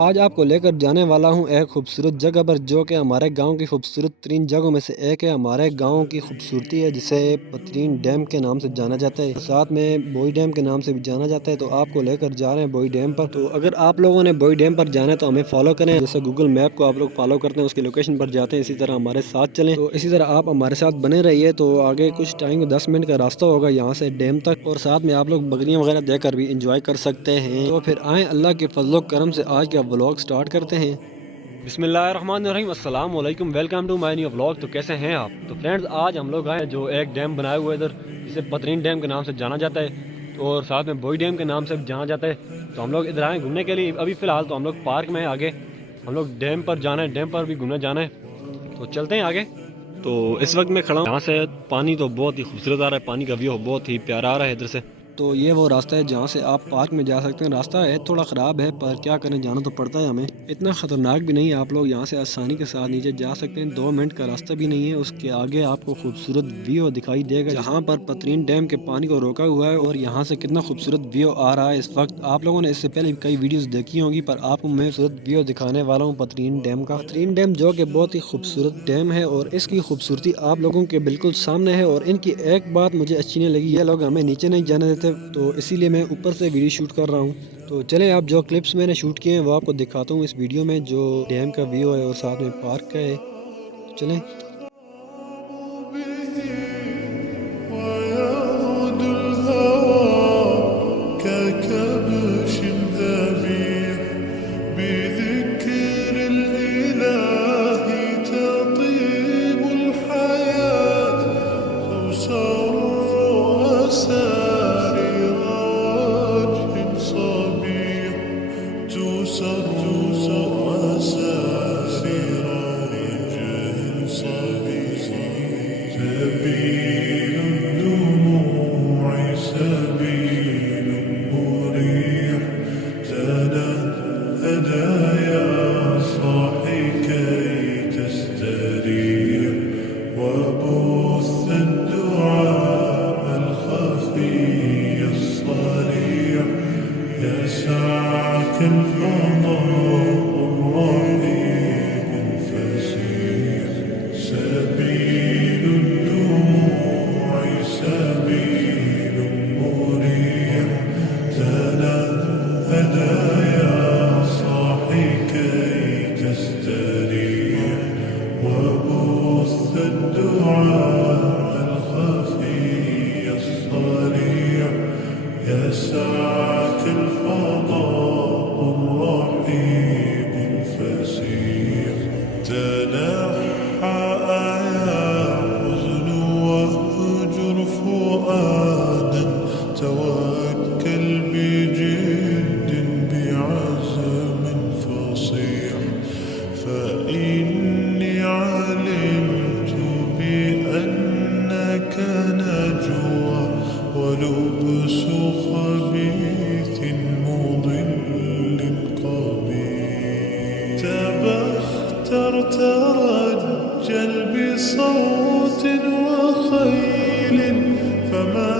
आज आपको लेकर जाने वाला हूँ एक खूबसूरत जगह पर जो कि हमारे गांव की खूबसूरत तरीन जगहों में से एक है। हमारे गांव की खूबसूरती है जिसे पतरीन डैम के नाम से जाना जाता है, साथ में बोई डैम के नाम से भी जाना जाता है। तो आपको लेकर जा रहे हैं बोई डैम पर। तो अगर आप लोगों ने बोई डैम पर जाना है तो हमें फॉलो करें, जैसे गूगल मैप को आप लोग फॉलो करते हैं उसकी लोकेशन पर जाते हैं, इसी तरह हमारे साथ चलें। तो इसी तरह आप हमारे साथ बने रहिए। तो आगे कुछ टाइम 10 मिनट का रास्ता होगा यहाँ से डैम तक, और साथ में आप लोग बकरियाँ वगैरह देखकर भी इंजॉय कर सकते हैं। तो फिर आए अल्लाह के फजलो करम से आज का व्लॉग स्टार्ट करते हैं। बिस्मिल्लाहिर्रहमानिर्रहीम, अस्सलाम वालेकुम, welcome to my new vlog. तो कैसे हैं आप? तो फ्रेंड्स, आज हम लोग आए जो एक डैम बनाया हुआ है इधर, जिसे पतरीन डैम के नाम से जाना जाता है, और साथ में बोई डैम के नाम से भी जाना जाता है। तो हम लोग इधर आए घूमने के लिए। अभी फ़िलहाल तो हम लोग पार्क में हैं, आगे हम लोग डैम पर जाना है, डैम पर भी घूमने जाना है। तो चलते हैं आगे। तो इस वक्त मैं खड़ा हूँ, यहाँ से पानी तो बहुत ही खूबसूरत आ रहा है, पानी का व्यू बहुत ही प्यारा आ रहा है इधर से। तो ये वो रास्ता है जहाँ से आप पार्क में जा सकते हैं। रास्ता है थोड़ा ख़राब है पर क्या करें, जाना तो पड़ता है हमें। इतना ख़तरनाक भी नहीं है, आप लोग यहाँ से आसानी के साथ नीचे जा सकते हैं। 2 मिनट का रास्ता भी नहीं है। उसके आगे आपको खूबसूरत व्यू दिखाई देगा जहाँ पर पतरीन डैम के पानी को रोका हुआ है, और यहाँ से कितना खूबसूरत व्यू आ रहा है इस वक्त। आप लोगों ने इससे पहले कई वीडियोस देखी होंगी, पर आपको मैं खूबसूरत व्यू दिखाने वाला हूँ पतरीन डैम का। पतरीन डैम जो कि बहुत ही खूबसूरत डैम है, और इसकी खूबसूरती आप लोगों के बिल्कुल सामने है। और इनकी एक बात मुझे अच्छी नहीं लगी, ये लोग हमें नीचे नहीं जाने देते, तो इसीलिए मैं ऊपर से वीडियो शूट कर रहा हूँ। तो चलें, आप जो क्लिप्स मैंने शूट किए हैं वो आपको दिखाता हूँ इस वीडियो में, जो डैम का व्यू है और साथ में पार्क का है। चलें। ويعود الهوى ككبش ذبيح بذكر الإله تطيب الحياة توسر أسارير وجه صبيح توسر أسارير وجه صبيح سبيل الدموع سبيل مريح تنهدى يا صاحي كي تستريح وبث الدعاء الخفي الصريح يسعك الفضاء الرحيم الفسيح سبيل الدموع سبيل مريح تنهدى يا صاحي كي تستريح وبث الدعاء الخفي الصريح يسعك الفضاء الرحيم الفسيح تنحى يا حزن واهجر فؤادا توكل بجد بعزم فصيح فإني علمت بأنك نجوى ولبس خبيث مضل قبيح تبختر ترجل بصوت وخيل فما